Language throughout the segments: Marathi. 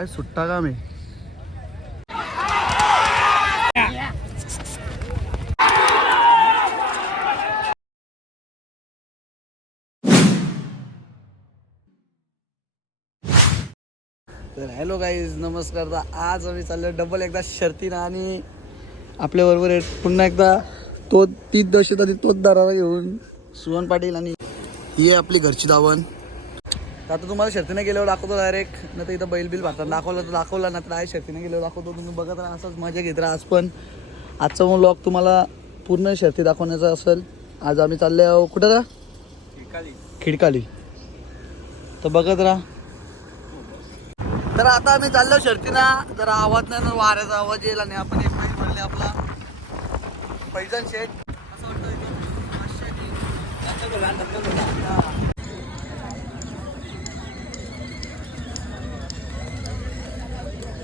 काय सुट्टा काम आहे. तर हॅलो गाईज, नमस्कार. आज आम्ही चाललो डबल एकदा शर्तीनं आणि आपल्याबरोबर पुन्हा एकदा तीच दहशत तोच दाराला घेऊन सुवन पाटील आणि ही आहे आपली घरची दावण. तर आता तुम्हाला शर्तीनं गेल्यावर दाखवतो डायरेक्ट, नाही तर इथं बैल बिल भरतात. दाखवलं तर दाखवला, ना तर आहे शर्तीनं गेल्यावर दाखवतो. तुम्ही बघत राहा, असंच मजा घेत राहा. आज पण आजचा व्लॉग तुम्हाला पूर्ण शर्ती दाखवण्याचा असेल. आज आम्ही चालले आहो कुठं का खिडकाली, तर बघत राहा. तर आता आम्ही चाललो शर्तीना. जरा आवाज नाही ना, वाऱ्याचा आवाज येईल. आणि आपण एक बैल भरले आपला पैजण शेट. असं वाटतं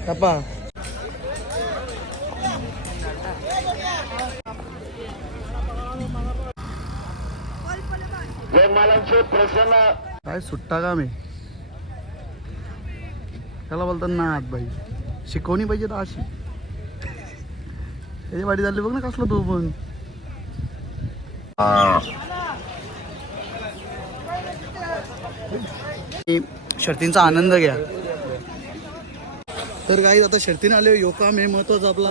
कपा काय सुट्टा काम आहे. त्याला बोलतात ना आत बाई शिकवणी पाहिजे. तर अशी त्याची वाडी झाली बघ ना, कसला तू पण. शर्तींचा आनंद घ्या. तर काही आता शर्तीने आले, यो काम हे महत्वाचं आपला.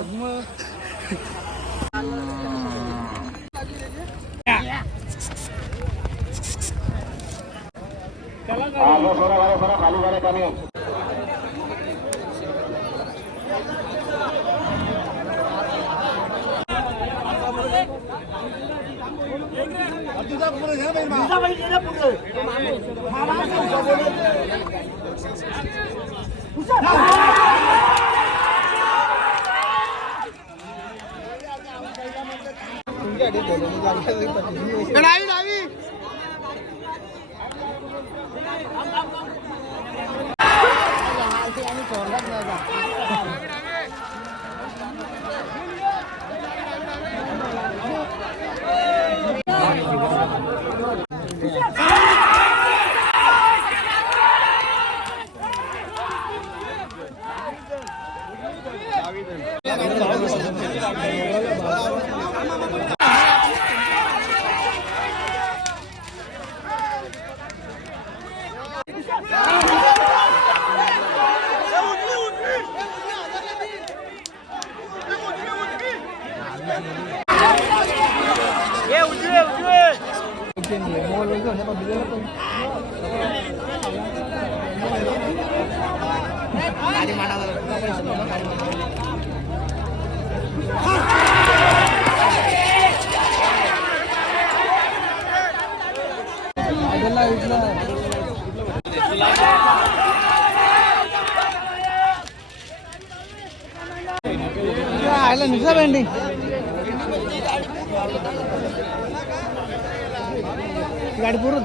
गाडी पूर्ण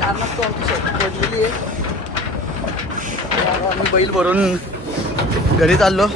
कारणास्तव आमची शर्ती पडलेली आहे. आम्ही बैल भरून घरी चाललो.